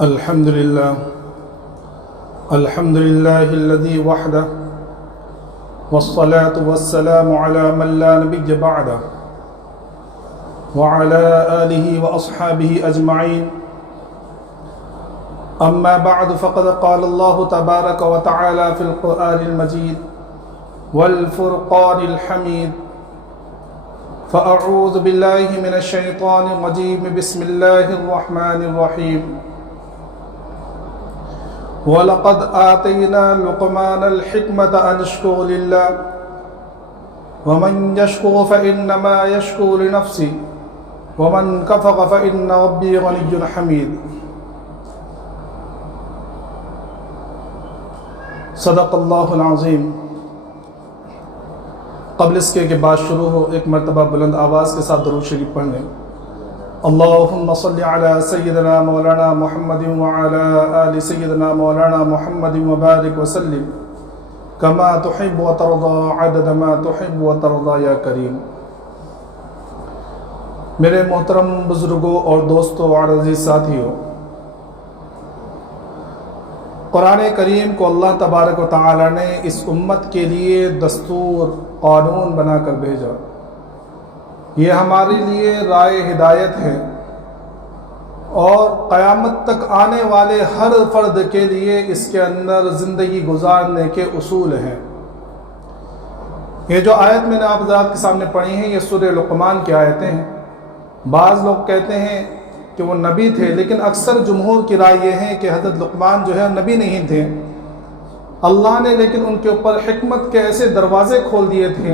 الحمد لله الذي وحده والصلاة والسلام على من لا نبي بعده وعلى آله وأصحابه أجمعين. أما بعد فقد قال الله تبارك وتعالى في القرآن المجيد والفرقان الحميد. فأعوذ بالله من الشيطان الرجيم. بسم الله الرحمن الرحيم. وَلَقَدْ آتَيْنَا لُقْمَانَ الْحِكْمَةَ أَنِ اشْكُرْ لِلَّهِ وَمَنْ يَشْكُرْ فَإِنَّمَا يَشْكُرُ لِنَفْسِهِ وَمَنْ كَفَرَ فَإِنَّ رَبِّي غَنِيٌّ حَمِيدٌ. صدق اللہ العظیم. قبل اس کے بعد شروع ہو ایک مرتبہ بلند آواز کے ساتھ درود شریف پڑھ لیں. اللہم صلی علی سیدنا مولانا محمد وعلی آل سیدنا مولانا محمد وبارک وسلم کما تحب وترضى عدد ما تحب وترضى یا کریم. میرے محترم بزرگوں اور دوستوں اور عزیز ساتھیوں، قرآن کریم کو اللہ تبارک و تعالی نے اس امت کے لیے دستور قانون بنا کر بھیجا. یہ ہمارے لیے رائے ہدایت ہے اور قیامت تک آنے والے ہر فرد کے لیے اس کے اندر زندگی گزارنے کے اصول ہیں. یہ جو آیت میں نے آپ حضرات کے سامنے پڑھی ہیں یہ سورہ لقمان کی آیتیں ہیں. بعض لوگ کہتے ہیں کہ وہ نبی تھے، لیکن اکثر جمہور کی رائے یہ ہے کہ حضرت لقمان جو ہے نبی نہیں تھے. اللہ نے لیکن ان کے اوپر حکمت کے ایسے دروازے کھول دیے تھے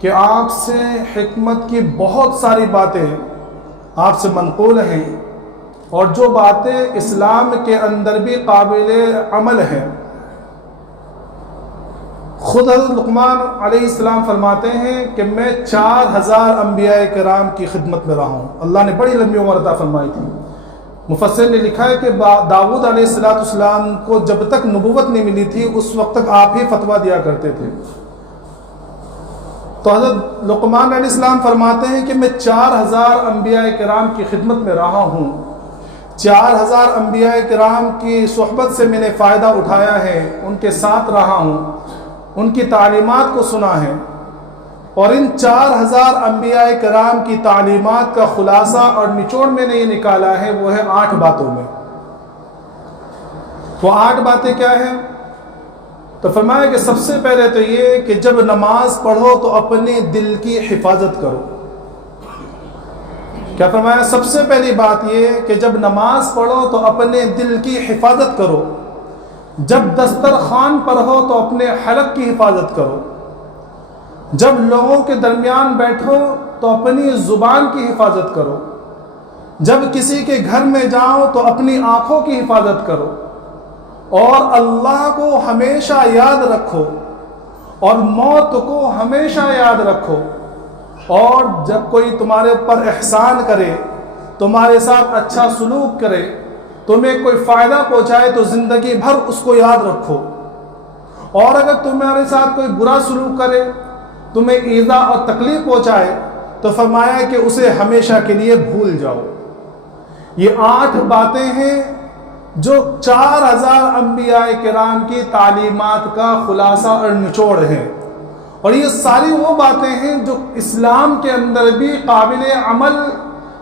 کہ آپ سے حکمت کی بہت ساری باتیں آپ سے منقول ہیں، اور جو باتیں اسلام کے اندر بھی قابل عمل ہیں. خود حضرت لقمان علیہ السلام فرماتے ہیں کہ میں 4000 انبیاء کرام کی خدمت میں رہا ہوں. اللہ نے بڑی لمبی عمر عطا فرمائی تھی. مفسر نے لکھا ہے کہ داؤد علیہ السلام کو جب تک نبوت نہیں ملی تھی اس وقت تک آپ ہی فتویٰ دیا کرتے تھے. تو حضرت لقمان علیہ السلام فرماتے ہیں کہ میں 4000 انبیاء کرام کی خدمت میں رہا ہوں. 4000 انبیاء کرام کی صحبت سے میں نے فائدہ اٹھایا ہے، ان کے ساتھ رہا ہوں، ان کی تعلیمات کو سنا ہے، اور ان 4000 انبیاء کرام کی تعلیمات کا خلاصہ اور نچوڑ میں نے یہ نکالا ہے وہ ہے 8 باتوں میں. وہ 8 باتیں کیا ہیں؟ تو فرمایا کہ سب سے پہلے تو یہ کہ جب نماز پڑھو تو اپنے دل کی حفاظت کرو. کیا فرمایا؟ سب سے پہلی بات یہ کہ جب نماز پڑھو تو اپنے دل کی حفاظت کرو. جب دسترخوان پر ہو تو اپنے حلق کی حفاظت کرو. جب لوگوں کے درمیان بیٹھو تو اپنی زبان کی حفاظت کرو. جب کسی کے گھر میں جاؤ تو اپنی آنکھوں کی حفاظت کرو، اور اللہ کو ہمیشہ یاد رکھو، اور موت کو ہمیشہ یاد رکھو. اور جب کوئی تمہارے اوپر احسان کرے، تمہارے ساتھ اچھا سلوک کرے، تمہیں کوئی فائدہ پہنچائے تو زندگی بھر اس کو یاد رکھو. اور اگر تمہارے ساتھ کوئی برا سلوک کرے، تمہیں ایذا اور تکلیف پہنچائے، تو فرمایا کہ اسے ہمیشہ کے لیے بھول جاؤ. یہ 8 باتیں ہیں جو 4000 انبیاء کرام کی تعلیمات کا خلاصہ اور نچوڑ ہے. اور یہ ساری وہ باتیں ہیں جو اسلام کے اندر بھی قابل عمل،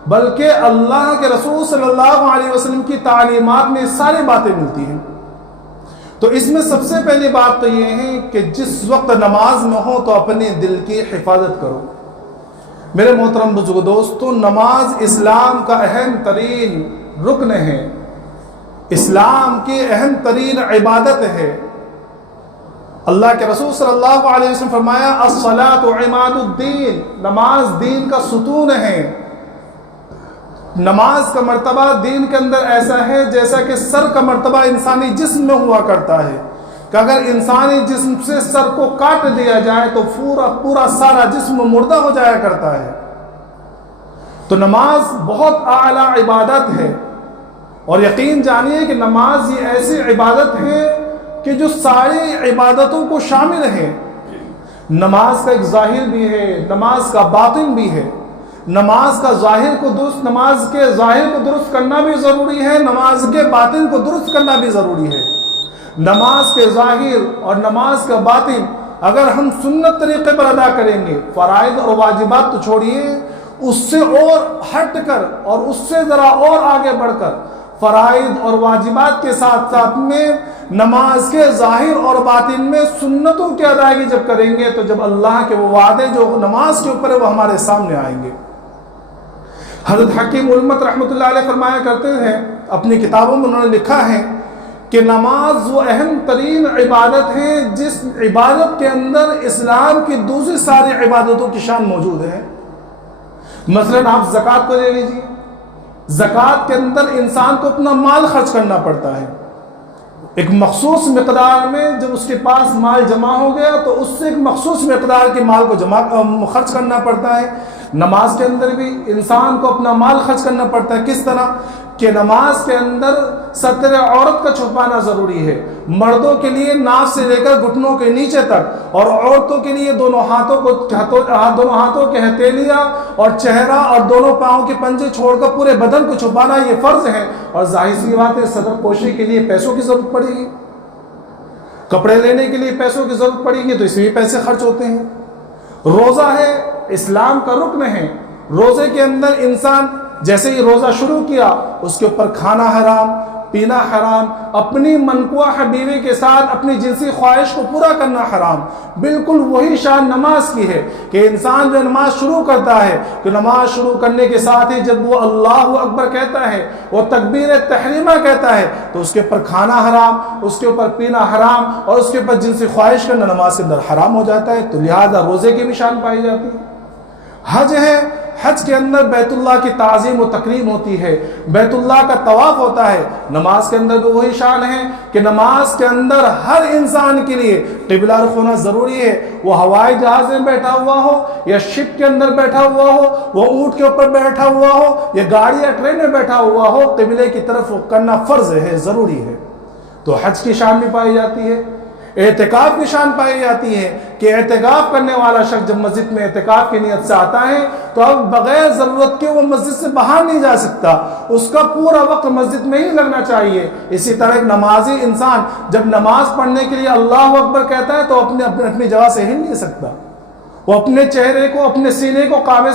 بلکہ اللہ کے رسول صلی اللہ علیہ وسلم کی تعلیمات میں ساری باتیں ملتی ہیں. تو اس میں سب سے پہلی بات تو یہ ہے کہ جس وقت نماز میں ہو تو اپنے دل کی حفاظت کرو. میرے محترم بزرگ دوستو، نماز اسلام کا اہم ترین رکن ہے، اسلام کی اہم ترین عبادت ہے. اللہ کے رسول صلی اللہ علیہ وسلم فرمایا الصلاۃ عماد الدین، نماز دین کا ستون ہے. نماز کا مرتبہ دین کے اندر ایسا ہے جیسا کہ سر کا مرتبہ انسانی جسم میں ہوا کرتا ہے، کہ اگر انسانی جسم سے سر کو کاٹ دیا جائے تو پورا سارا جسم مردہ ہو جایا کرتا ہے. تو نماز بہت اعلیٰ عبادت ہے، اور یقین جانیے کہ نماز یہ ایسی عبادت ہے کہ جو ساری عبادتوں کو شامل ہے. نماز کا ایک ظاہر بھی ہے، نماز کا باطن بھی ہے. نماز کا ظاہر کو درست، نماز کے ظاہر کو درست کرنا بھی ضروری ہے، نماز کے باطن کو درست کرنا بھی ضروری ہے۔ نماز کے ظاہر اور نماز کا باطن اگر ہم سنت طریقے پر ادا کریں گے، فرائض اور واجبات تو چھوڑیے، اس سے اور ہٹ کر اور اس سے ذرا اور آگے بڑھ کر فرائض اور واجبات کے ساتھ ساتھ میں نماز کے ظاہر اور باطن میں سنتوں کی ادائیگی جب کریں گے تو جب اللہ کے وہ وعدے جو نماز کے اوپر ہے وہ ہمارے سامنے آئیں گے۔ حضرت حکیم علمت رحمۃ اللہ علیہ فرمایا کرتے ہیں، اپنی کتابوں میں انہوں نے لکھا ہے کہ نماز وہ اہم ترین عبادت ہے جس عبادت کے اندر اسلام کی دوسری ساری عبادتوں کی شان موجود ہے۔ مثلا آپ زکوٰۃ کو لے لیجیے، زکوٰۃ کے اندر انسان کو اپنا مال خرچ کرنا پڑتا ہے، ایک مخصوص مقدار میں جب اس کے پاس مال جمع ہو گیا تو اس سے ایک مخصوص مقدار کے مال کو خرچ کرنا پڑتا ہے۔ نماز کے اندر بھی انسان کو اپنا مال خرچ کرنا پڑتا ہے۔ کس طرح کہ نماز کے اندر ستر عورت کا چھپانا ضروری ہے، مردوں کے لیے ناف سے لے کر گھٹنوں کے نیچے تک، اور عورتوں کے لیے دونوں ہاتھوں کے ہتھیلیاں اور چہرہ اور دونوں پاؤں کے پنجے چھوڑ کر پورے بدن کو چھپانا یہ فرض ہے۔ اور ظاہر سی بات ہے صدر پوشی کے لیے پیسوں کی ضرورت پڑے گی، کپڑے لینے کے لیے پیسوں کی ضرورت پڑے گی، تو اس میں پیسے خرچ ہوتے ہیں۔ روزہ ہے، اسلام کا رکن ہے، روزے کے اندر انسان جیسے ہی روزہ شروع کیا اس کے اوپر کھانا حرام، پینا حرام، اپنی منقوہ بیوی کے ساتھ اپنی جنسی خواہش کو پورا کرنا حرام۔ بالکل وہی شان نماز کی ہے کہ انسان جو نماز شروع کرتا ہے کہ نماز شروع کرنے کے ساتھ ہی جب وہ اللہ اکبر کہتا ہے، وہ تکبیر تحریمہ کہتا ہے، تو اس کے اوپر کھانا حرام، اس کے اوپر پینا حرام اور اس کے اوپر جنسی خواہش کرنا نماز کے اندر حرام ہو جاتا ہے۔ تو لہذا روزے کی بھی شان پائی جاتی ہے۔ حج ہے، حج کے اندر بیت اللہ کی تعظیم و تکریم ہوتی ہے، بیت اللہ کا طواف ہوتا ہے۔ نماز کے اندر بھی وہی شان ہے کہ نماز کے اندر ہر انسان کے لیے قبلہ رخ ہونا ضروری ہے، وہ ہوائی جہاز میں بیٹھا ہوا ہو یا شپ کے اندر بیٹھا ہوا ہو، وہ اونٹ کے اوپر بیٹھا ہوا ہو یا گاڑی یا ٹرین میں بیٹھا ہوا ہو، قبلے کی طرف رخ کرنا فرض ہے، ضروری ہے۔ تو حج کی شان بھی پائی جاتی ہے، اعتکاف کی شان پائی جاتی ہے کہ اعتکاف کرنے والا شخص جب مسجد میں اعتکاف کی نیت سے آتا ہے تو اب بغیر ضرورت کے وہ مسجد سے باہر نہیں جا سکتا، اس کا پورا وقت مسجد میں ہی لگنا چاہیے۔ اسی طرح ایک نمازی انسان جب نماز پڑھنے کے لیے اللہ اکبر کہتا ہے تو اپنی جگہ سے ہل نہیں سکتا، وہ اپنے چہرے کو، اپنے سینے کو کعبے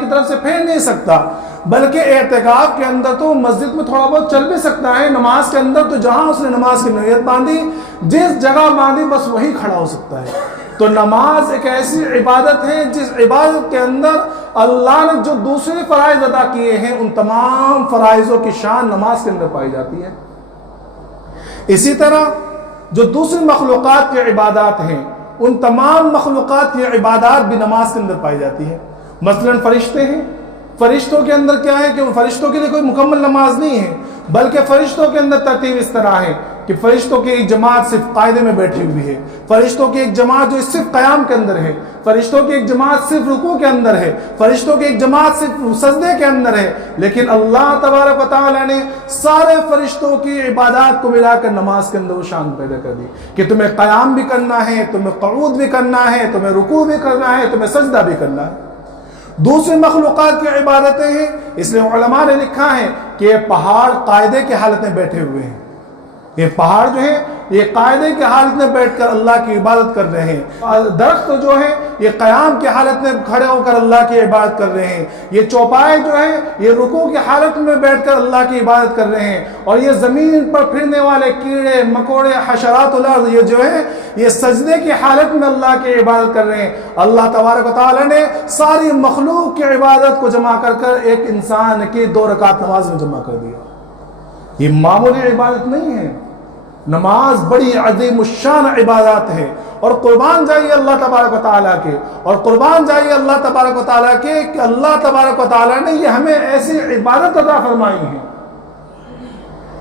کی طرف سے پھیر نہیں سکتا، بلکہ اعتکاف کے اندر تو مسجد میں تھوڑا بہت چل بھی سکتا ہے، نماز کے اندر تو جہاں اس نے نماز کی نیت باندھی، جس جگہ باندھی بس وہی کھڑا ہو سکتا ہے۔ تو نماز ایک ایسی عبادت ہے جس عبادت کے اندر اللہ نے جو دوسرے فرائض ادا کیے ہیں ان تمام فرائضوں کی شان نماز کے اندر پائی جاتی ہے۔ اسی طرح جو دوسری مخلوقات کی عبادات ہیں ان تمام مخلوقات کی عبادات بھی نماز کے اندر پائی جاتی ہے۔ مثلا فرشتے ہیں، فرشتوں کے اندر کیا ہے کہ فرشتوں کے لیے کوئی مکمل نماز نہیں ہے، بلکہ فرشتوں کے اندر ترتیب اس طرح ہے کہ فرشتوں کی ایک جماعت صرف قاعدے میں بیٹھی ہوئی ہے، فرشتوں کی ایک جماعت جو صرف قیام کے اندر ہے، فرشتوں کی ایک جماعت صرف رکوع کے اندر ہے، فرشتوں کی ایک جماعت صرف سجدے کے اندر ہے۔ لیکن اللہ تبارک و تعالی نے سارے فرشتوں کی عبادات کو ملا کر نماز کے اندر وہ شان پیدا کر دی کہ تمہیں قیام بھی کرنا ہے، تمہیں قعود بھی کرنا ہے، تمہیں رکوع بھی کرنا ہے، تمہیں سجدہ بھی کرنا ہے۔ دوسری مخلوقات کی عبادتیں ہیں، اس لیے علماء نے لکھا ہے کہ یہ پہاڑ قاعدے کی حالت میں بیٹھے ہوئے ہیں، یہ پہاڑ جو ہیں یہ قاعدے کی حالت میں بیٹھ کر اللہ کی عبادت کر رہے ہیں، درخت جو ہیں یہ قیام کی حالت میں کھڑے ہو کر اللہ کی عبادت کر رہے ہیں، یہ چوپائے جو ہیں یہ رکوع کی حالت میں بیٹھ کر اللہ کی عبادت کر رہے ہیں، اور یہ زمین پر پھرنے والے کیڑے مکوڑے حشرات الارض یہ جو ہیں یہ سجدے کی حالت میں اللہ کی عبادت کر رہے ہیں۔ اللہ تبارک و تعالی نے ساری مخلوق کی عبادت کو جمع کر ایک انسان کی 2 رکعت نماز میں جمع کر دیا۔ یہ معمولی عبادت نہیں ہے، نماز بڑی عظیم الشان عبادات ہے، اور قربان جائیے اللہ تبارک و تعالیٰ کے، اور قربان جائیے اللہ تبارک و تعالیٰ کے کہ اللہ تبارک و تعالیٰ نے یہ ہمیں ایسی عبادت عطا فرمائی ہے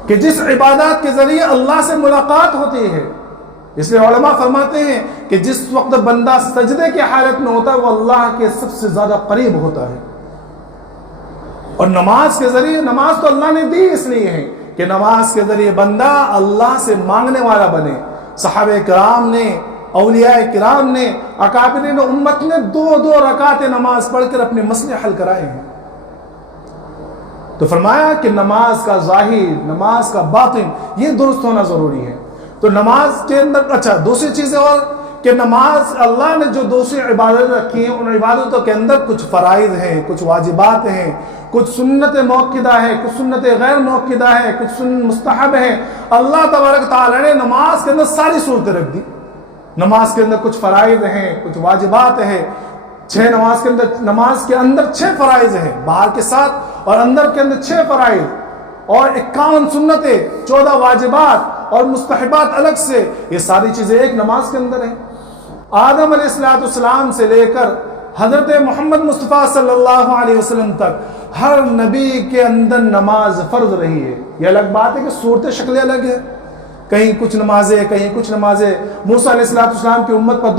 کہ جس عبادات کے ذریعے اللہ سے ملاقات ہوتی ہے۔ اس لیے علماء فرماتے ہیں کہ جس وقت بندہ سجدے کی حالت میں ہوتا ہے وہ اللہ کے سب سے زیادہ قریب ہوتا ہے، اور نماز کے ذریعے، نماز تو اللہ نے دی اس لیے ہے کہ نماز کے ذریعے بندہ اللہ سے مانگنے والا بنے۔ صحابہ کرام نے اولیاء کرام نے، اکابرین امت نے 2 رکعت نماز پڑھ کر اپنے مسئلے حل کرائے ہیں۔ تو فرمایا کہ نماز کا ظاہر، نماز کا باطن یہ درست ہونا ضروری ہے۔ تو نماز کے اندر اچھا دوسری چیزیں اور کہ نماز اللہ نے جو دوسری عبادت رکھی ہیں، ان عبادتوں کے اندر کچھ فرائض ہیں، کچھ واجبات ہیں، کچھ سنت موقدہ ہے، کچھ سنت غیر موقدہ ہے، کچھ سنت مستحب ہے۔ اللہ تبارک تعالیٰ نے نماز کے اندر ساری صورتیں رکھ دی۔ نماز کے اندر کچھ فرائض ہیں، کچھ واجبات ہیں۔ نماز کے اندر 6 فرائض ہیں، باہر کے ساتھ، اور اندر کے اندر 6 فرائض اور 51 سنتیں، 14 واجبات اور مستحبات الگ سے۔ یہ ساری چیزیں ایک نماز کے اندر ہیں۔ آدم علیہ السلام سے لے کر حضرت محمد مصطفیٰ صلی اللہ علیہ وسلم تک ہر نبی کے اندر نماز فرض رہی ہے۔ یہ الگ بات ہے کہ صورت شکلیں الگ ہیں، کہیں کچھ نمازیں، کہیں کچھ نمازیں۔ موسیٰ علیہ السلام کی امت پر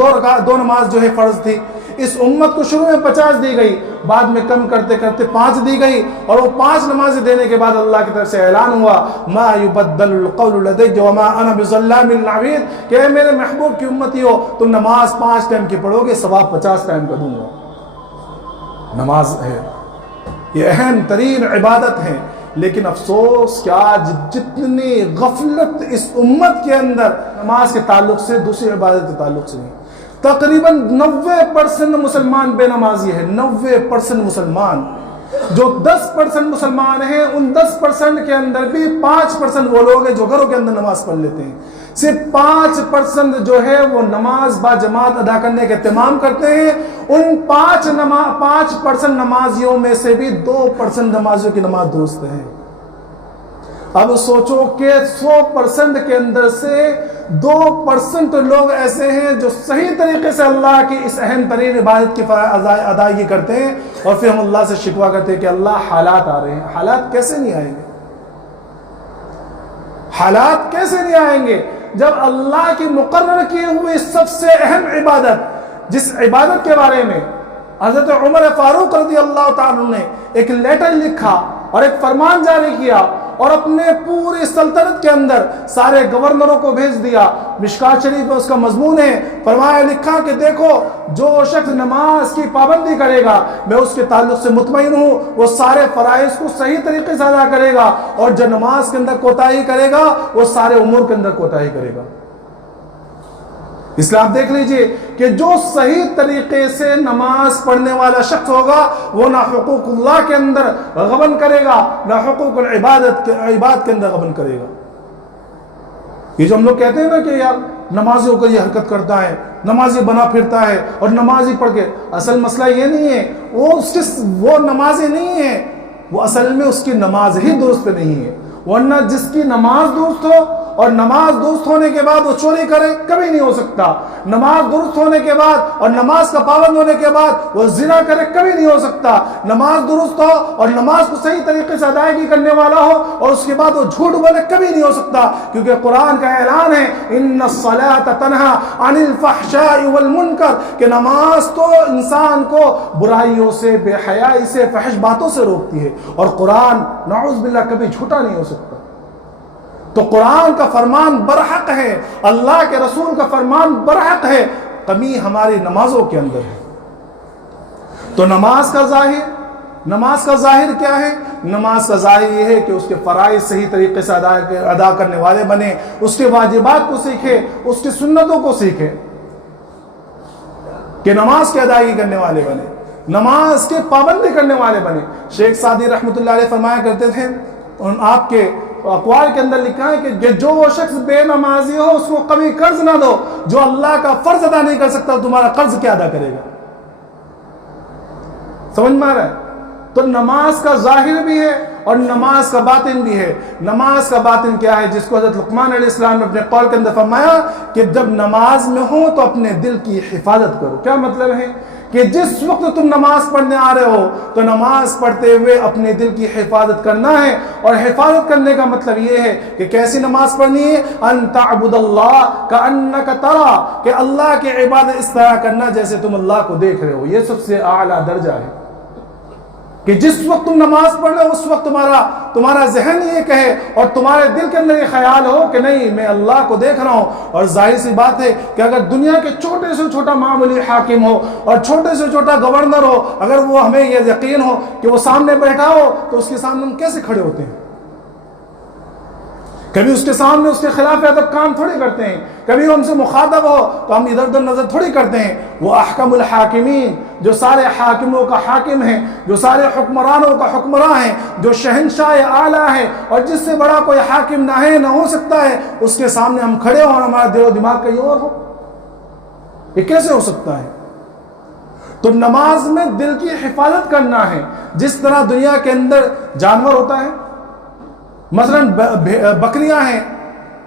2 نماز جو ہے فرض تھی۔ اس امت کو شروع میں 50 دی گئی، بعد میں کم کرتے کرتے 5 دی گئی، اور وہ 5 نمازیں دینے کے بعد اللہ کی طرف سے اعلان ہوا ما یبدل القول لدی وما انا بظلام للعبید، کہ اے میرے محبوب کی امتی ہو، تم نماز 5 ٹائم کی پڑھو گے، ثواب 50 ٹائم کا دوں گا۔ نماز ہے، یہ اہم ترین عبادت ہے، لیکن افسوس کہ آج جتنی غفلت اس امت کے اندر نماز کے تعلق سے، دوسری عبادت کے تعلق سے نہیں۔ تقریباً 90% مسلمان بے نمازی ہے۔ 90% مسلمان، جو 10% مسلمان ہیں، ان 10% کے اندر بھی 5% وہ لوگ ہیں جو گھروں کے اندر نماز پڑھ لیتے ہیں۔ صرف 5% جو ہے وہ نماز با جماعت ادا کرنے کا اہتمام کرتے ہیں۔ ان 5% نمازیوں میں سے بھی 2% نمازیوں کی نماز درست ہے۔ اب سوچو کہ 100% کے اندر سے 2% لوگ ایسے ہیں جو صحیح طریقے سے اللہ کی اس اہم ترین عبادت کی ادائیگی کرتے ہیں، اور پھر ہم اللہ سے شکوہ کرتے ہیں کہ اللہ حالات آ رہے ہیں۔ حالات کیسے نہیں آئیں گے؟ حالات کیسے نہیں آئیں گے جب اللہ کی مقرر کی ہوئی سب سے اہم عبادت، جس عبادت کے بارے میں حضرت عمر فاروق رضی اللہ تعالیٰ نے ایک لیٹر لکھا اور ایک فرمان جاری کیا، اور اپنے پوری سلطنت کے اندر سارے گورنروں کو بھیج دیا۔ مشکات شریف میں اس کا مضمون ہے، فرمایا لکھا کہ دیکھو جو شخص نماز کی پابندی کرے گا میں اس کے تعلق سے مطمئن ہوں، وہ سارے فرائض کو صحیح طریقے سے ادا کرے گا، اور جو نماز کے اندر کوتاہی کرے گا وہ سارے امور کے اندر کوتاہی کرے گا۔ اس لیے آپ دیکھ لیجئے کہ جو صحیح طریقے سے نماز پڑھنے والا شخص ہوگا وہ نہ حقوق اللہ کے اندر غبن کرے گا، نہ حقوق عباد کے اندر غبن کرے گا۔ یہ جو ہم لوگ کہتے ہیں نا کہ یار نمازی ہو کر یہ حرکت کرتا ہے، نمازی بنا پھرتا ہے اور نمازی پڑھ کے، اصل مسئلہ یہ نہیں ہے وہ نمازی نہیں ہے، وہ اصل میں اس کی نماز ہی درست نہیں ہے۔ ورنہ جس کی نماز درست ہو اور نماز درست ہونے کے بعد وہ چوری کرے، کبھی نہیں ہو سکتا۔ نماز درست ہونے کے بعد اور نماز کا پابند ہونے کے بعد وہ زنا کرے، کبھی نہیں ہو سکتا۔ نماز درست ہو اور نماز کو صحیح طریقے سے ادائیگی کرنے والا ہو اور اس کے بعد وہ جھوٹ بولے، کبھی نہیں ہو سکتا، کیونکہ قرآن کا اعلان ہے ان الصلاۃ تنہی عن الفحشاء والمنکر، کہ نماز تو انسان کو برائیوں سے، بے حیائی سے، فحش باتوں سے روکتی ہے، اور قرآن نعوذ باللہ کبھی جھوٹا نہیں ہو سکتا۔ تو قرآن کا فرمان برحق ہے، اللہ کے رسول کا فرمان برحق ہے، کمی ہماری نمازوں کے اندر ہے۔ تو نماز کا ظاہر کیا ہے؟ نماز کا ظاہر یہ ہے کہ اس کے فرائض صحیح طریقے سے ادا کرنے والے بنے، اس کے واجبات کو سیکھے، اس کی سنتوں کو سیکھے، کہ نماز کی ادائیگی کرنے والے بنے، نماز کے پابندی کرنے والے بنے۔ شیخ سعدی رحمۃ اللہ علیہ فرمایا کرتے تھے، آپ کے اقوال کے اندر لکھا ہے کہ جو وہ شخص بے نمازی ہو اس کو کبھی قرض نہ دو، جو اللہ کا فرض ادا نہیں کر سکتا تمہارا قرض کیا ادا کرے گا؟ سمجھ میں آ رہا ہے؟ تو نماز کا ظاہر بھی ہے اور نماز کا باطن بھی ہے۔ نماز کا باطن کیا ہے؟ جس کو حضرت لقمان علیہ السلام نے اپنے قول کے اندر فرمایا کہ جب نماز میں ہو تو اپنے دل کی حفاظت کرو۔ کیا مطلب ہے؟ کہ جس وقت تم نماز پڑھنے آ رہے ہو تو نماز پڑھتے ہوئے اپنے دل کی حفاظت کرنا ہے، اور حفاظت کرنے کا مطلب یہ ہے کہ کیسی نماز پڑھنی ہے؟ ان تعبد اللہ کانک ترا، کہ اللہ کی عبادت اس طرح کرنا جیسے تم اللہ کو دیکھ رہے ہو۔ یہ سب سے اعلیٰ درجہ ہے۔ کہ جس وقت تم نماز پڑھ لو اس وقت تمہارا ذہن یہ کہے اور تمہارے دل کے اندر یہ خیال ہو کہ نہیں میں اللہ کو دیکھ رہا ہوں. اور ظاہر سی بات ہے کہ اگر دنیا کے چھوٹے سے چھوٹا معمولی حاکم ہو اور چھوٹے سے چھوٹا گورنر ہو، اگر وہ ہمیں یہ یقین ہو کہ وہ سامنے بیٹھا ہو تو اس کے سامنے ہم کیسے کھڑے ہوتے ہیں؟ کبھی اس کے سامنے اس کے خلاف ادب کام تھوڑی کرتے ہیں، کبھی وہ ہم سے مخاطب ہو تو ہم ادھر ادھر نظر تھوڑی کرتے ہیں. وہ احکم الحاکمین، جو سارے حاکموں کا حاکم ہیں، جو سارے حکمرانوں کا حکمراں ہیں، جو شہنشاہ اعلیٰ ہے، اور جس سے بڑا کوئی حاکم نہ ہو سکتا ہے، اس کے سامنے ہم کھڑے ہوں اور ہمارا دل و دماغ کہیں اور ہو، یہ کیسے ہو سکتا ہے؟ تو نماز میں دل کی حفاظت کرنا ہے. جس طرح دنیا کے اندر جانور ہوتا ہے، مثلا بکریاں ہیں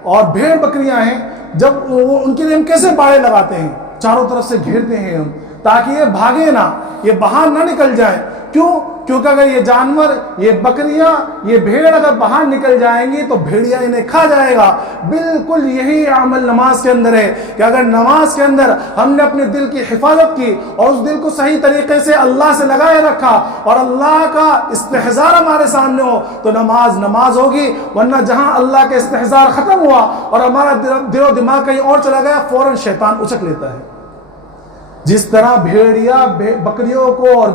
اور بھیڑ بکریاں ہیں، جب ان کے لیے ہم کیسے باڑے لگاتے ہیں، چاروں طرف سے گھیرتے ہیں ہم تاکہ یہ بھاگے نہ، یہ باہر نہ نکل جائے. کیوں؟ کیونکہ اگر یہ جانور، یہ بکریاں، یہ بھیڑ اگر باہر نکل جائیں گی تو بھیڑیا انہیں کھا جائے گا. بالکل یہی عمل نماز کے اندر ہے کہ اگر نماز کے اندر ہم نے اپنے دل کی حفاظت کی اور اس دل کو صحیح طریقے سے اللہ سے لگائے رکھا اور اللہ کا استحضار ہمارے سامنے ہو تو نماز ہوگی. ورنہ جہاں اللہ کا استحضار ختم ہوا اور ہمارا دل و دماغ کہیں اور چلا گیا، فوراً شیطان اچک لیتا ہے. جس طرح بھیڑیا بکریوں کو اور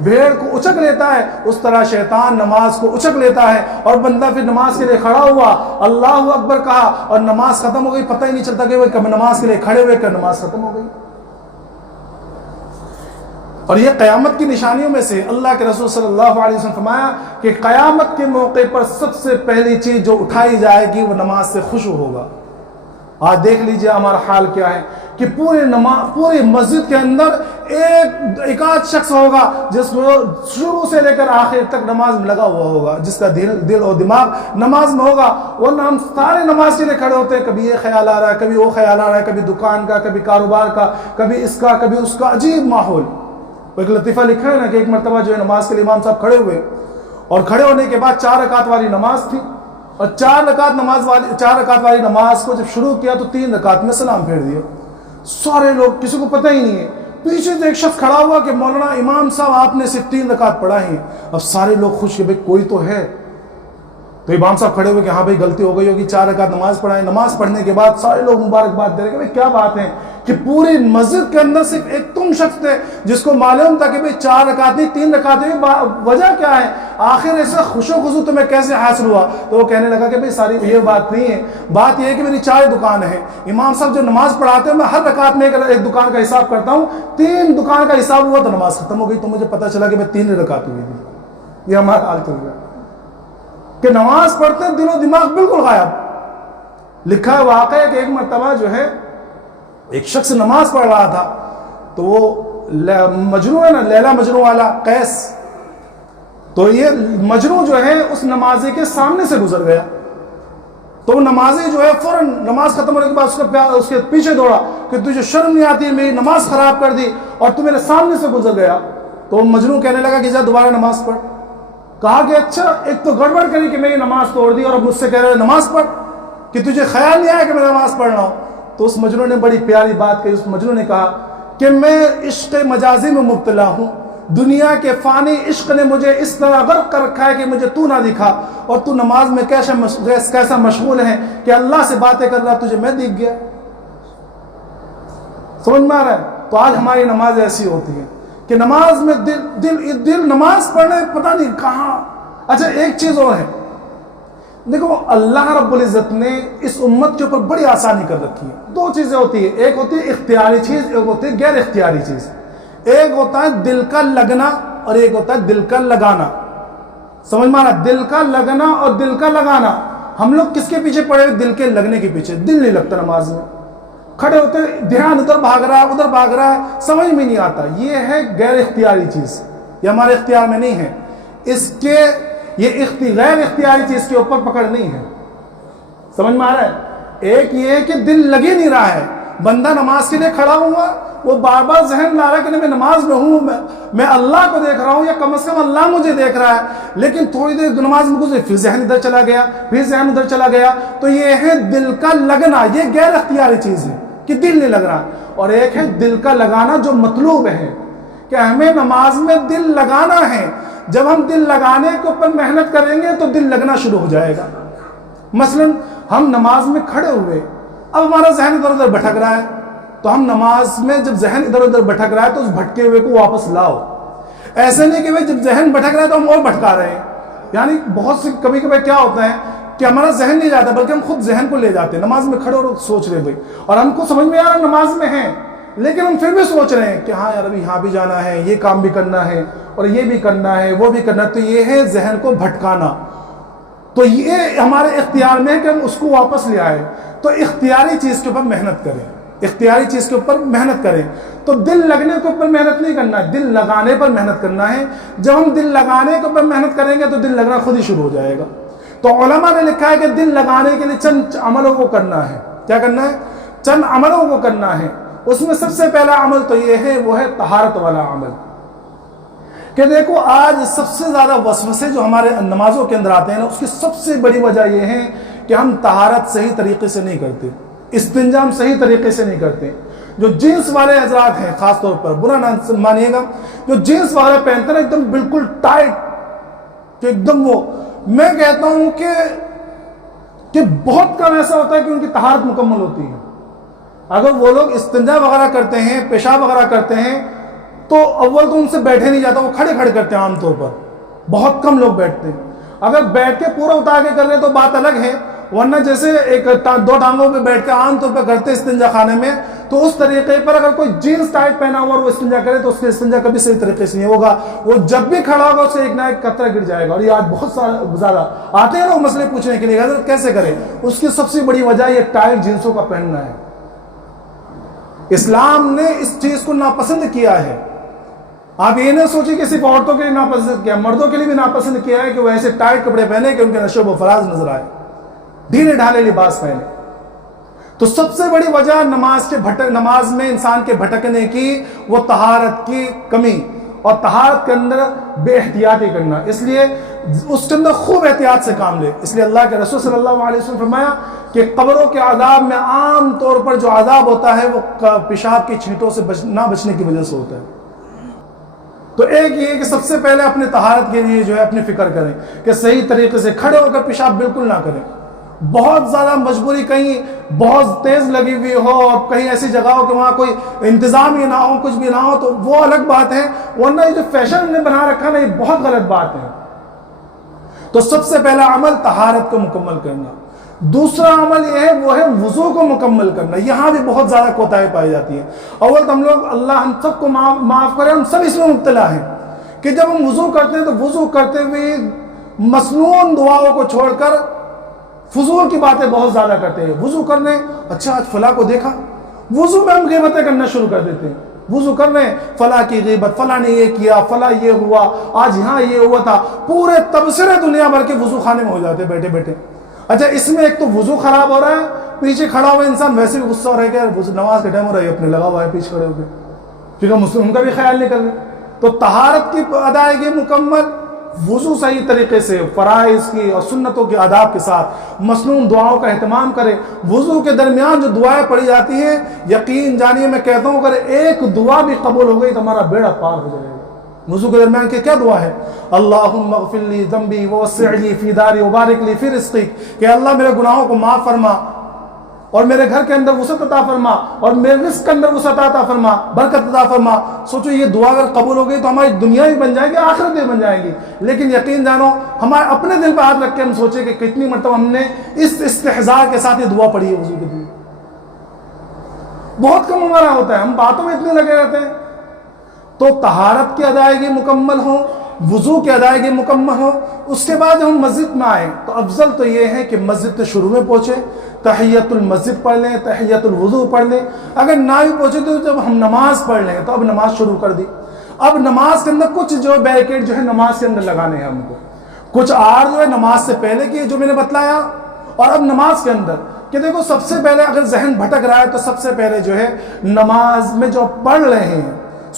بھیڑ کو اچک لیتا ہے، اس طرح شیطان نماز کو اچک لیتا ہے. اور بندہ پھر نماز کے لیے کھڑا ہوا، اللہ اکبر کہا اور نماز ختم ہو گئی، پتہ ہی نہیں چلتا کہ وہ کب نماز کے لیے کھڑے ہوئے کب نماز ختم ہو گئی. اور یہ قیامت کی نشانیوں میں سے اللہ کے رسول صلی اللہ علیہ وسلم فرمایا کہ قیامت کے موقع پر سب سے پہلی چیز جو اٹھائی جائے گی وہ نماز سے خشوع ہوگا. آج دیکھ لیجئے ہمارا حال کیا ہے کہ پوری مسجد کے اندر ایک آدھ شخص ہوگا جس کو شروع سے لے کر آخر تک نماز میں لگا ہوا ہوگا، جس کا دل اور دماغ نماز میں ہوگا. ورنہ ہم سارے نماز کے لیے کھڑے ہوتے ہیں، کبھی یہ خیال آ رہا ہے، کبھی وہ خیال آ رہا ہے، کبھی دکان کا، کبھی کاروبار کا، کبھی اس کا، کبھی اس کا. عجیب ماحول. ایک لطیفہ لکھا ہے نا کہ ایک مرتبہ جو ہے نماز کے لیے امام صاحب کھڑے ہوئے اور کھڑے ہونے کے بعد 4 رکعت والی نماز تھی، اور 4 رکعت والی نماز کو جب شروع کیا تو 3 رکعت میں سلام پھیر دیا. سارے لوگ، کسی کو پتہ ہی نہیں ہے. پیچھے سے ایک شخص کھڑا ہوا کہ مولانا امام صاحب آپ نے صرف 3 رکعت پڑھا ہیں. اب سارے لوگ خوش کہ بھئی کوئی تو ہے. تو امام صاحب کھڑے ہوئے کہ ہاں بھائی غلطی ہو گئی ہوگی، 4 رکعت نماز پڑھائیں. نماز پڑھنے کے بعد سارے لوگ مبارکباد دے رہے کہ بھئی کیا بات ہے کہ پوری مسجد کے اندر صرف ایک تم شخص تھے جس کو معلوم تھا کہ بھئی 4 رکعت نہیں 3 رکعت ہوئی، وجہ کیا ہے؟ آخر ایسا خوش و خضوع تمہیں کیسے حاصل ہوا؟ تو وہ کہنے لگا کہ بھئی ساری یہ بات نہیں ہے، بات یہ ہے کہ میری 4 دکان ہیں. امام صاحب جو نماز پڑھاتے ہیں میں ہر رکعت میں ایک دکان کا حساب کرتا ہوں، 3 دکان کا حساب ہوا تو نماز ختم ہو گئی، تو مجھے پتہ چلا کہ میں 3 رکعت ہوئی تھی. یہ ہمارا حال چل گیا کہ نماز پڑھتے دل و دماغ بالکل غائب. لکھا ہے واقعہ کہ ایک مرتبہ جو ہے ایک شخص نماز پڑھ رہا تھا تو وہ مجنون ہے نا، لیلا مجنون والا قیس، تو یہ مجنون جو ہے اس نمازی کے سامنے سے گزر گیا. تو وہ نمازی جو ہے فوراً نماز ختم ہونے کے بعد اس کے پیچھے دوڑا کہ تجھے شرم نہیں آتی، میری نماز خراب کر دی اور تو میرے سامنے سے گزر گیا. تو وہ مجنون کہنے لگا کہ جا دوبارہ نماز پڑھ. کہا کہ اچھا ایک تو گڑبڑ کری کہ میری نماز توڑ دی اور اب مجھ سے کہہ رہے نماز پڑھ، کہ تجھے خیال نہیں آیا کہ میں نماز پڑھ رہا ہوں. تو اس مجنون نے بڑی پیاری بات کہی. اس مجنون نے کہا کہ میں عشق مجازی میں مبتلا ہوں، دنیا کے فانی عشق نے مجھے اس طرح غرق کر رکھا ہے کہ مجھے تو نہ دکھا، اور تو نماز میں کیسا مشغول ہے کہ اللہ سے باتیں کر رہا تجھے میں دکھ گیا. سمجھ میں آ رہا ہے؟ تو آج ہماری نماز ایسی ہوتی ہے کہ نماز میں دل نماز پڑھنے پتہ نہیں کہاں. اچھا ایک چیز اور ہے، دیکھو اللہ رب العزت نے اس امت کے اوپر بڑی آسانی کر رکھی ہے. 2 چیزیں ہوتی ہیں، ایک ہوتی ہے اختیاری چیز، ایک ہوتی ہے غیر اختیاری چیز. ایک ہوتا ہے دل کا لگنا اور ایک ہوتا ہے دل کا لگانا. سمجھ میں آ رہا؟ دل کا لگنا اور دل کا لگانا. ہم لوگ کس کے پیچھے پڑے ہوئے؟ دل کے لگنے کے پیچھے. دل نہیں لگتا نماز میں، کھڑے ہوتے دھیان ادھر بھاگ رہا ہے ادھر بھاگ رہا ہے، سمجھ میں نہیں آتا. یہ ہے غیر اختیاری چیز، یہ ہمارے اختیار میں نہیں ہے. اس کے یہ غیر اختیاری چیز کے اوپر پکڑ نہیں ہے. سمجھ میں آ رہا ہے؟ ایک یہ ہے کہ دل لگے نہیں رہا ہے، بندہ نماز کے لیے کھڑا ہوا، وہ بار بار ذہن لا رہا ہے کہ میں نماز میں ہوں، میں اللہ کو دیکھ رہا ہوں یا کم از کم اللہ مجھے دیکھ رہا ہے، لیکن تھوڑی دیر نماز میں گزری پھر ذہن ادھر چلا گیا، پھر ذہن ادھر چلا گیا. تو یہ ہے دل کا لگنا، یہ غیر اختیاری چیز ہے کہ دل نہیں لگ رہا. اور ایک ہے دل کا لگانا جو مطلوب ہے کہ ہمیں نماز میں دل لگانا ہے. جب ہم دل لگانے کے اوپر محنت کریں گے تو دل لگنا شروع ہو جائے گا. مثلا ہم نماز میں کھڑے ہوئے, اب ہمارا ذہن ادھر ادھر بھٹک رہا ہے, تو ہم نماز میں جب ذہن ادھر ادھر بھٹک رہا ہے تو اس بھٹکے ہوئے کو واپس لاؤ. ایسے نہیں کہ جب ذہن بھٹک رہا ہے تو ہم اور بھٹکا رہے ہیں. یعنی بہت سے کبھی کبھی کیا ہوتا ہے کہ ہمارا ذہن نہیں جاتا بلکہ ہم خود ذہن کو لے جاتے ہیں. نماز میں کھڑے اور سوچ رہے بھائی, اور ہم کو سمجھ میں آ رہا ہے نماز میں ہیں, لیکن ہم پھر بھی سوچ رہے ہیں کہ ہاں یار ابھی یہاں بھی جانا ہے, یہ کام بھی کرنا ہے, اور یہ بھی کرنا ہے, وہ بھی کرنا ہے. تو یہ ہے ذہن کو بھٹکانا. تو یہ ہمارے اختیار میں ہے کہ ہم اس کو واپس لے آئے. تو اختیاری چیز کے اوپر محنت کریں, اختیاری چیز کے اوپر محنت کریں. تو دل لگنے کے اوپر محنت نہیں کرنا ہے, دل لگانے پر محنت کرنا ہے. جب ہم دل لگانے کے اوپر محنت کریں گے تو دل لگنا خود ہی شروع ہو جائے گا. تو علماء نے لکھا ہے کہ دل لگانے کے لیے چند عملوں کو کرنا ہے. کیا کرنا ہے؟ چند عملوں کو کرنا ہے. اس میں سب سے پہلا عمل تو یہ ہے, وہ ہے طہارت والا عمل. کہ دیکھو آج سب سے زیادہ وسوسے جو ہمارے نمازوں کے اندر آتے ہیں نا, اس کی سب سے بڑی وجہ یہ ہے کہ ہم طہارت صحیح طریقے سے نہیں کرتے, استنجا ہم صحیح طریقے سے نہیں کرتے. جو جینس والے حضرات ہیں خاص طور پر, برا نہ مانیے گا, جو جینس والے پہنتے ہیں ایک دم بالکل ٹائٹ, کہ ایک دم وہ, میں کہتا ہوں کہ بہت کم ایسا ہوتا ہے کہ ان کی طہارت مکمل ہوتی ہے. اگر وہ لوگ استنجا وغیرہ کرتے ہیں, پیشاب وغیرہ کرتے ہیں, تو اول تو ان سے بیٹھے نہیں جاتا, وہ کھڑے کھڑے کرتے ہیں عام طور پر. بہت کم لوگ بیٹھتے ہیں. اگر بیٹھ کے پورا اتار کے کر رہے تو بات الگ ہے, ورنہ جیسے ایک دو ٹانگوں پہ بیٹھ کے عام طور پہ کرتے استنجا خانے میں, تو اس طریقے پر اگر کوئی جینس ٹائٹ پہنا ہوا اور وہ استنجا کرے تو اس کے استنجا کبھی صحیح طریقے سے نہیں ہوگا. وہ جب بھی کھڑا ہوگا اسے ایک نہ ایک قطرہ گر جائے گا. اور یہ آج بہت زیادہ آتے ہیں لوگ مسئلے پوچھنے کے لیے, حضرت کیسے کریں. اس کی سب سے بڑی وجہ یہ ٹائٹ جینسوں کا پہننا ہے. اسلام نے اس چیز کو ناپسند کیا ہے. آپ یہ نہ سوچیں کہ صرف عورتوں کے لیے ناپسند کیا, مردوں کے لیے بھی ناپسند کیا ہے کہ وہ ایسے ٹائٹ کپڑے پہنے کہ ان کے نشو و فراز نظر آئے, ڈھیلے ڈھالے لباس پہنے. تو سب سے بڑی وجہ نماز میں انسان کے بھٹکنے کی وہ طہارت کی کمی, اور طہارت کے اندر بے احتیاطی کرنا. اس لیے اس کے اندر خوب احتیاط سے کام لے. اس لیے اللہ کے رسول صلی اللہ علیہ وسلم فرمایا کہ قبروں کے عذاب میں عام طور پر جو عذاب ہوتا ہے وہ پیشاب کی چھینٹوں سے نہ بچنے کی وجہ سے ہوتا ہے. تو ایک یہ کہ سب سے پہلے اپنے طہارت کے لیے جو ہے اپنی فکر کریں کہ صحیح طریقے سے کھڑے ہو کر پیشاب بالکل نہ کریں. بہت زیادہ مجبوری, کہیں بہت تیز لگی ہوئی ہو اور کہیں ایسی جگہ ہو کہ وہاں کوئی انتظام ہی نہ ہو, کچھ بھی نہ ہو, تو وہ الگ بات ہے. ورنہ یہ جو فیشن نے بنا رکھا نا, یہ بہت غلط بات ہے. تو سب سے پہلا عمل طہارت کو مکمل کرنا. دوسرا عمل یہ ہے, وہ ہے وضو کو مکمل کرنا. یہاں بھی بہت زیادہ کوتاہی پائی جاتی ہے. اول تو ہم لوگ, اللہ ہم سب کو معاف کرے, ہم سب اس میں مبتلا ہیں کہ جب ہم وضو کرتے ہیں تو وضو کرتے ہوئے مسنون دعاؤں کو چھوڑ کر فضول کی باتیں بہت زیادہ کرتے ہیں. وضو کرنے, اچھا آج فلاں کو دیکھا, وضو میں ہم غیبتیں کرنا شروع کر دیتے ہیں. وضو کرنے فلاں کی غیبت, فلاں نے یہ کیا, فلاں یہ ہوا, آج یہاں یہ ہوا تھا. پورے تبصرے دنیا بھر کے وضو خانے میں ہو جاتے بیٹھے بیٹھے. اچھا اس میں ایک تو وضو خراب ہو رہا ہے, پیچھے کھڑا ہوا انسان ویسے بھی غصہ ہو رہا ہے کہ نماز کا ٹائم ہو رہا ہے, اپنے لگا ہوا ہے پیچھے کھڑے ہو کے, کیونکہ ان کا بھی خیال نہیں کر رہے. تو طہارت کی ادائیگی مکمل, وضو صحیح طریقے سے, فرائض کی اور سنتوں کے آداب کے ساتھ مسنون دعاؤں کا اہتمام کرے. وضو کے درمیان جو دعائیں پڑھی جاتی ہیں, یقین جانیے میں کہتا ہوں اگر ایک دعا بھی قبول ہو گئی تو ہمارا بیڑا پار ہو جائے گا. وضو کے درمیان کی کیا دعا ہے؟ اللہم اغفر لی ذنبی ووسع لی فی داری وبارک لی فی رزقی, کہ اللہ میرے گناہوں کو معاف فرما اور میرے گھر کے اندر وسعت عطا فرما اور میرے رزق کے اندر وسعت عطا فرما, برکت عطا فرما. سوچو یہ دعا اگر قبول ہو گئی تو ہماری دنیا بھی بن جائے گی, آخرت بھی بن جائے گی. لیکن یقین جانو ہمارے اپنے دل پہ ہاتھ رکھ کے ہم سوچیں کہ کتنی مرتبہ ہم نے اس استحضار کے ساتھ یہ دعا پڑھی ہے وضو کے لیے. بہت کم ہمارا ہوتا ہے, ہم باتوں میں اتنے لگے رہتے ہیں. تو طہارت کی ادائیگی مکمل ہو, وضو کی ادائیگی مکمل ہو. اس کے بعد ہم مسجد میں آئیں تو افضل تو یہ ہے کہ مسجد کے شروع میں پہنچے, تحیت المسجد پڑھ لیں, تحیت الوضو پڑھ لیں. اگر نہ بھی پہنچے تو جب ہم نماز پڑھ لیں تو اب نماز شروع کر دی. اب نماز کے اندر کچھ جو بیریکیڈ جو ہے نماز کے اندر لگانے ہیں ہم کو, کچھ جو ہے نماز سے پہلے کی جو میں نے بتلایا, اور اب نماز کے اندر کہ دیکھو سب سے پہلے اگر ذہن بھٹک رہا ہے تو سب سے پہلے جو ہے نماز میں جو پڑھ رہے ہیں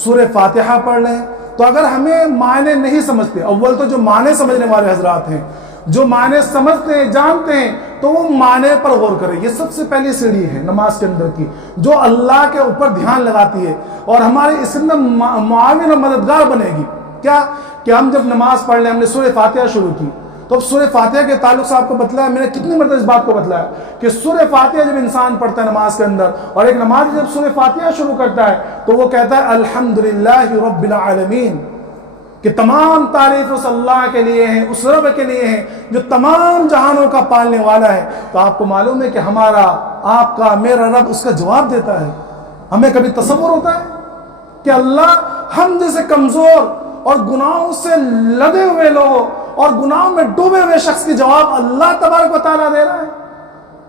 سورہ فاتحہ پڑھ لیں. تو اگر ہمیں معنی نہیں سمجھتے, اول تو جو معنی سمجھنے والے حضرات ہیں, جو معنی سمجھتے ہیں جانتے ہیں, تو وہ معنی پر غور کریں. یہ سب سے پہلی سیڑھی ہے نماز کے اندر کی, جو اللہ کے اوپر دھیان لگاتی ہے اور ہمارے اس اندر معاون اور مددگار بنے گی. کیا کہ ہم جب نماز پڑھ لیں، ہم نے سورہ فاتحہ شروع کی، تو اب سورہ فاتحہ کے تعلق سے آپ کو بتلایا، میں نے کتنی مرتبہ اس بات کو بتلایا کہ سورہ فاتحہ جب انسان پڑھتا ہے نماز کے اندر، اور ایک نماز جب سورہ فاتحہ شروع کرتا ہے تو وہ کہتا ہے الحمدللہ رب العالمین، کہ تمام تعریف اس اللہ کے لیے ہیں، اس رب کے لیے ہیں جو تمام جہانوں کا پالنے والا ہے۔ تو آپ کو معلوم ہے کہ ہمارا، آپ کا، میرا رب اس کا جواب دیتا ہے۔ ہمیں کبھی تصور ہوتا ہے کہ اللہ ہم جیسے کمزور اور گناہوں سے لدے ہوئے لوگ اور گناہوں میں ڈوبے ہوئے شخص کی جواب اللہ تبارک و تعالیٰ دے رہا ہے؟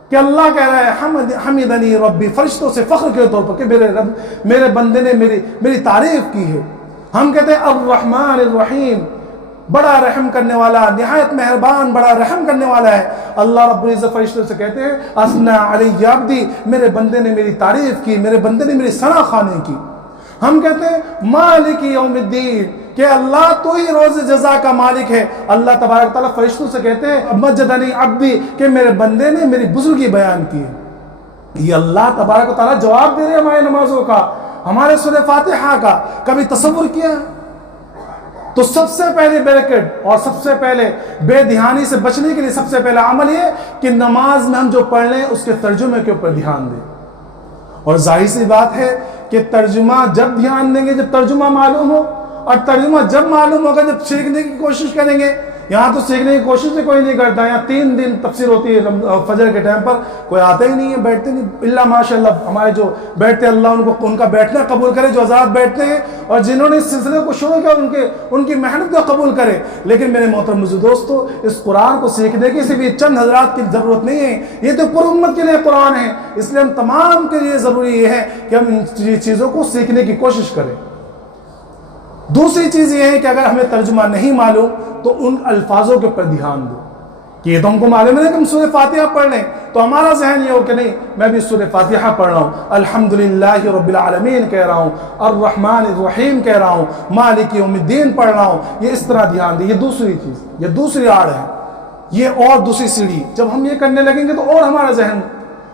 کہ اللہ کہہ رہا ہے حمدنی ربی، فرشتوں سے فخر کے طور پر کہ میرے رب، میرے بندے نے میری تعریف کی ہے۔ ہم کہتے ہیں الرحمن الرحیم، بڑا رحم کرنے والا، نہایت مہربان، بڑا رحم کرنے والا ہے۔ اللہ رب العزت فرشتوں سے کہتے ہیں اثنا علی عبدی، میرے بندے نے میری تعریف کی، میرے بندے نے میری ثنا خوانی کی۔ ہم کہتے ہیں مالک یوم الدین، کہ اللہ تو ہی روز جزا کا مالک ہے۔ اللہ تبارک تعالیٰ فرشتوں سے کہتے ہیں مجدنی عبدی، کہ میرے بندے نے میری بزرگی بیان کی ہے۔ یہ اللہ تبارک تعالیٰ جواب دے رہے ہیں ہمارے نمازوں کا، ہمارے سورہ فاتحہ کا۔ کبھی تصور کیا؟ تو سب سے پہلے بیریکٹ اور سب سے پہلے بے دھیانی سے بچنے کے لیے سب سے پہلا عمل یہ کہ نماز میں ہم جو پڑھ لیں اس کے ترجمے کے اوپر دھیان دیں۔ اور ظاہر سی بات ہے کہ ترجمہ جب دھیان دیں گے جب ترجمہ معلوم ہو، اور ترجمہ جب معلوم ہوگا جب سیکھنے کی کوشش کریں گے۔ یہاں تو سیکھنے کی کوشش کوئی نہیں کرتا، یہاں 3 دن تفسیر ہوتی ہے فجر کے ٹائم پر، کوئی آتا ہی نہیں ہے، بیٹھتے نہیں، اللہ ماشاءاللہ ہمارے جو بیٹھتے ہیں اللہ ان کا بیٹھنا قبول کرے، جو حضرات بیٹھتے ہیں اور جنہوں نے اس سلسلے کو شروع کیا ان کی محنت کو قبول کرے۔ لیکن میرے محترم مجھے دوستو، اس قرآن کو سیکھنے کی صرف چند حضرات کی ضرورت نہیں ہے، یہ تو پوری امت کے لیے قرآن ہے، اس لیے ہم تمام کے لیے ضروری یہ ہے کہ ہم ان چیزوں کو سیکھنے کی کوشش کریں۔ دوسری چیز یہ ہے کہ اگر ہمیں ترجمہ نہیں معلوم تو ان الفاظوں کے اوپر دھیان دو، کہ یہ تو ہم کو معلوم ہے کہ ہم سورہ فاتحہ پڑھ لیں، تو ہمارا ذہن یہ ہو کہ نہیں میں بھی سورہ فاتحہ پڑھ رہا ہوں، الحمدللہ رب العالمین کہہ رہا ہوں، الرحمن الرحیم کہہ رہا ہوں، مالک یوم الدین پڑھ رہا ہوں، یہ اس طرح دھیان دے۔ یہ دوسری چیز، یہ دوسری آڑ ہے، یہ اور دوسری سیڑھی۔ جب ہم یہ کرنے لگیں گے تو اور ہمارا ذہن،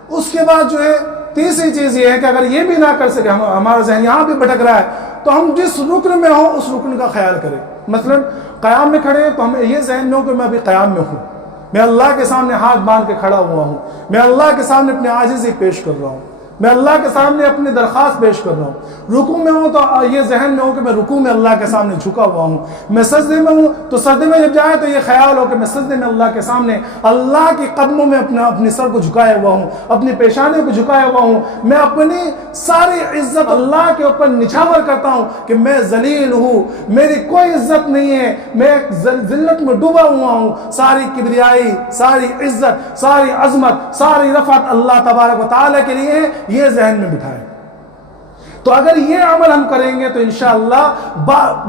اس کے بعد جو ہے تیسری چیز یہ ہے کہ اگر یہ بھی نہ کر سکے، ہمارا ذہن یہاں بھی بھٹک رہا ہے، تو ہم جس رکن میں ہوں اس رکن کا خیال کریں۔ مثلا قیام میں کھڑے ہیں تو ہمیں یہ ذہن میں ہو کہ میں ابھی قیام میں ہوں، میں اللہ کے سامنے ہاتھ باندھ کے کھڑا ہوا ہوں، میں اللہ کے سامنے اپنے عاجزی پیش کر رہا ہوں، میں اللہ کے سامنے اپنی درخواست پیش کر رہا ہوں۔ رکوع میں ہوں تو یہ ذہن میں ہو کہ میں رکوع میں اللہ کے سامنے جھکا ہوا ہوں۔ میں سجدے میں ہوں تو سجدے میں جب جائے تو یہ خیال ہو کہ میں سجدے میں اللہ کے سامنے اللہ کے قدموں میں اپنے سر کو جھکایا ہوا ہوں، اپنی پیشانیوں کو جھکایا ہوا ہوں۔ میں اپنی ساری عزت اللہ کے اوپر نچھاور کرتا ہوں کہ میں ذلیل ہوں، میری کوئی عزت نہیں ہے، میں ذلت میں ڈوبا ہوا ہوں۔ ساری کبریائی، ساری عزت، ساری عظمت، ساری رفعت اللہ تبارک و تعالیٰ کے لیے، یہ ذہن میں بٹھائیں۔ تو اگر یہ عمل ہم کریں گے تو انشاءاللہ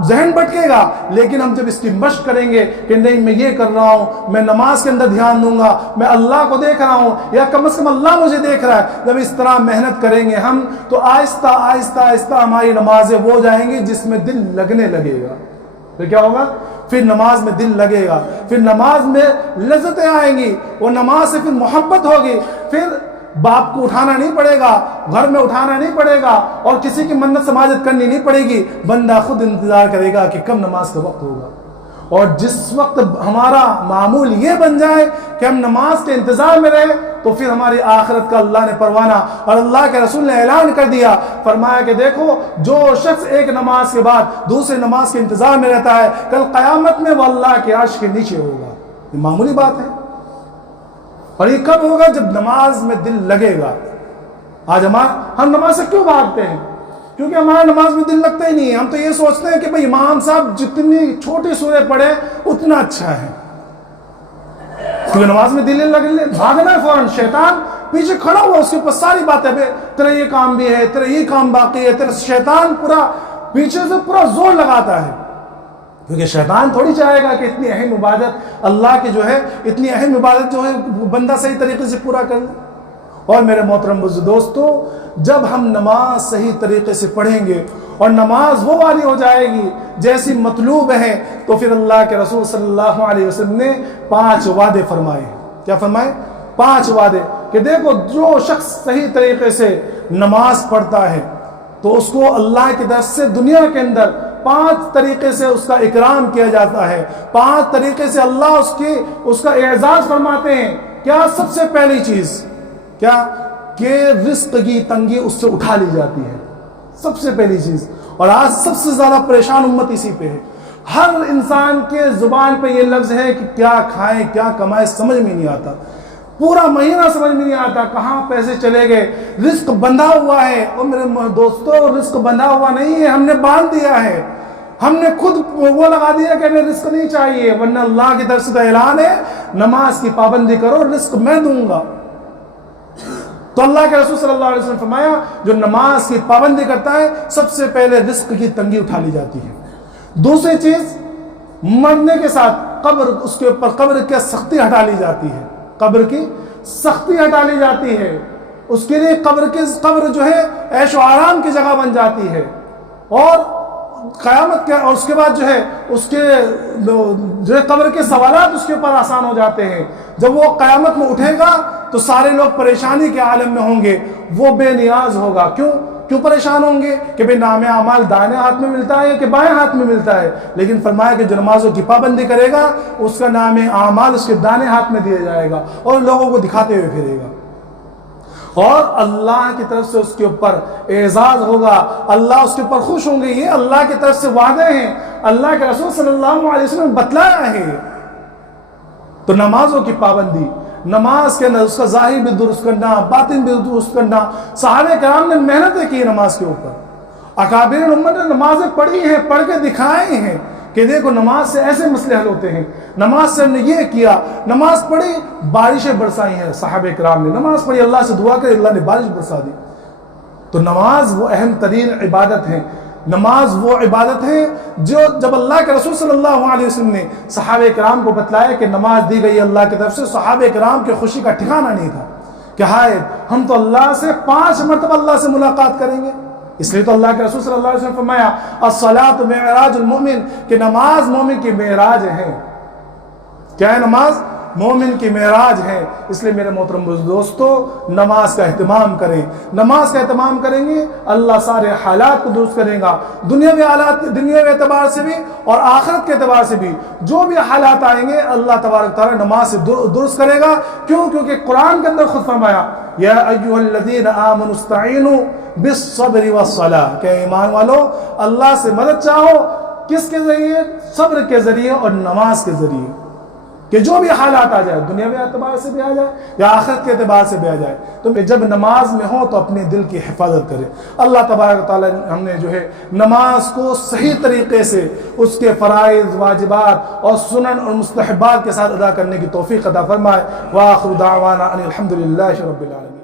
ذہن بٹکے گا، لیکن ہم جب اس کی مشق کریں گے کہ نہیں میں یہ کر رہا ہوں، میں نماز کے اندر دھیان دوں گا، میں اللہ کو دیکھ رہا ہوں یا کم از کم اللہ مجھے دیکھ رہا ہے، جب اس طرح محنت کریں گے ہم تو آہستہ آہستہ آہستہ ہماری نمازیں وہ جائیں گی جس میں دل لگنے لگے گا۔ پھر کیا ہوگا؟ پھر نماز میں دل لگے گا، پھر نماز میں لذتیں آئیں گی، وہ نماز سے پھر محبت ہوگی، پھر باپ کو اٹھانا نہیں پڑے گا، گھر میں اٹھانا نہیں پڑے گا، اور کسی کی منت سماجت کرنی نہیں پڑے گی، بندہ خود انتظار کرے گا کہ کب نماز کا وقت ہوگا۔ اور جس وقت ہمارا معمول یہ بن جائے کہ ہم نماز کے انتظار میں رہے تو پھر ہماری آخرت کا اللہ نے پروانہ اور اللہ کے رسول نے اعلان کر دیا، فرمایا کہ دیکھو جو شخص ایک نماز کے بعد دوسرے نماز کے انتظار میں رہتا ہے کل قیامت میں وہ اللہ کے عرش کے نیچے ہوگا۔ یہ معمولی بات ہے، اور یہ کب ہوگا؟ جب نماز میں دل لگے گا۔ آج ہم نماز سے کیوں بھاگتے ہیں؟ کیونکہ ہمارا نماز میں دل لگتا ہی نہیں ہے۔ ہم تو یہ سوچتے ہیں کہ بھئی امام صاحب جتنی چھوٹی سورہ پڑھے اتنا اچھا ہے، کیونکہ نماز میں دل لگے، بھاگنا ہے فوراً۔ شیطان پیچھے کھڑا ہوا، اس کے اوپر ساری باتیں، تیرا یہ کام بھی ہے، تیرا یہ کام باقی ہے، تیرا شیطان پورا پیچھے سے پورا زور لگاتا ہے، کیونکہ شیطان تھوڑی چاہے گا کہ اتنی اہم عبادت اللہ کی جو ہے، اتنی اہم عبادت جو ہے بندہ صحیح طریقے سے پورا کر لے۔ اور میرے محترم دوستو، جب ہم نماز صحیح طریقے سے پڑھیں گے اور نماز وہ والی ہو جائے گی جیسی مطلوب ہے، تو پھر اللہ کے رسول صلی اللہ علیہ وسلم نے 5 وعدے فرمائے۔ کیا فرمائے؟ 5 وعدے کہ دیکھو جو شخص صحیح طریقے سے نماز پڑھتا ہے تو اس کو اللہ کی طرف سے دنیا کے اندر 5 طریقے سے اس کا اکرام کیا جاتا ہے، 5 طریقے سے اللہ اس کا اعزاز فرماتے ہیں۔ کیا؟ سب سے پہلی چیز کیا کہ رزق کی تنگی اس سے اٹھا لی جاتی ہے، سب سے پہلی چیز۔ اور آج سب سے زیادہ پریشان امت اسی پہ ہے۔ ہر انسان کے زبان پہ یہ لفظ ہے کہ کیا کھائیں کیا کمائیں، سمجھ میں نہیں آتا، پورا مہینہ سمجھ میں نہیں آتا کہاں پیسے چلے گئے۔ رزق بندھا ہوا ہے، اور میرے دوستو رزق بندھا ہوا نہیں ہے، ہم نے باندھ دیا ہے، ہم نے خود وہ لگا دیا کہ ہمیں رزق نہیں چاہیے، ورنہ اللہ کی طرف سے تو اعلان ہے نماز کی پابندی کرو رزق میں دوں گا۔ تو اللہ کے رسول صلی اللہ علیہ وسلم فرمایا جو نماز کی پابندی کرتا ہے سب سے پہلے رزق کی تنگی اٹھا لی جاتی ہے۔ دوسری چیز، مرنے کے ساتھ قبر، اس کے اوپر قبر کی سختی ہٹا لی جاتی ہے، قبر کی سختی ہٹا لی جاتی ہے، اس کے لیے قبر جو ہے عیش و آرام کی جگہ بن جاتی ہے، اور قیامت کے اور اس کے بعد جو ہے اس کے جو ہے قبر کے سوالات اس کے اوپر آسان ہو جاتے ہیں۔ جب وہ قیامت میں اٹھے گا تو سارے لوگ پریشانی کے عالم میں ہوں گے، وہ بے نیاز ہوگا۔ کیوں پریشان ہوں گے کہ بھئی نام اعمال دائیں ہاتھ میں ملتا ہے کہ بائیں ہاتھ میں ملتا ہے؟ لیکن فرمایا کہ جو نمازوں کی پابندی کرے گا اس کا نام اعمال اس کے دائیں ہاتھ میں دیا جائے گا اور لوگوں کو دکھاتے ہوئے پھرے گا، اور اللہ کی طرف سے اس کے اوپر اعزاز ہوگا، اللہ اس کے اوپر خوش ہوں گے۔ یہ اللہ کی طرف سے وعدے ہیں، اللہ کے رسول صلی اللہ علیہ وسلم نے بتلایا ہے۔ تو نمازوں کی پابندی، نماز کے اندر اس کا ظاہر بھی درست کرنا، باطن بھی درست کرنا، صحابہ کرام نے محنتیں کی نماز کے اوپر، اکابرین امت نے نمازیں پڑھی ہیں، پڑھ کے دکھائے ہیں کہ دیکھو نماز سے ایسے مسئلے حل ہوتے ہیں، نماز سے ہم نے یہ کیا، نماز پڑھی بارشیں برسائی ہیں، صحابہ کرام نے نماز پڑھی، اللہ سے دعا کری، اللہ نے بارش برسا دی۔ تو نماز وہ اہم ترین عبادت ہے، نماز وہ عبادت ہے جو جب اللہ کے رسول صلی اللہ علیہ وسلم نے صحابہ کرام کو بتلایا کہ نماز دی گئی اللہ کی طرف سے، صحابہ کرام کی خوشی کا ٹھکانہ نہیں تھا کہ ہائے ہم تو اللہ سے 5 مرتبہ اللہ سے ملاقات کریں گے۔ اس لیے تو اللہ کے رسول صلی اللہ علیہ وسلم نے فرمایا الصلاۃ معراج المؤمن، کہ نماز مومن کی معراج ہے۔ کیا ہے؟ نماز مومن کی معراج ہے۔ اس لیے میرے محترم دوستو نماز کا اہتمام کریں، نماز کا اہتمام کریں گے اللہ سارے حالات کو درست کرے گا، دنیاوی حالات، دنیاوی اعتبار سے بھی اور آخرت کے اعتبار سے بھی جو بھی حالات آئیں گے اللہ تبارک تعالیٰ نماز سے درست کرے گا۔ کیونکہ قرآن کے اندر خود فرمایا یا ایھا الذین آمنوا استعینوا بالصبر والصلاۃ، کہ ایمان والو اللہ سے مدد چاہو، کس کے ذریعے؟ صبر کے ذریعے اور نماز کے ذریعے، کہ جو بھی حالات آ جائے، دنیاوی اعتبار سے بھی آ جائے یا آخرت کے اعتبار سے بھی آ جائے، تو جب نماز میں ہو تو اپنے دل کی حفاظت کرے۔ اللہ تبارک تعالیٰ ہم نے جو ہے نماز کو صحیح طریقے سے اس کے فرائض، واجبات اور سنن اور مستحبات کے ساتھ ادا کرنے کی توفیق عطا فرمائے۔ وآخر دعوانا ان الحمد للہ رب العالمین۔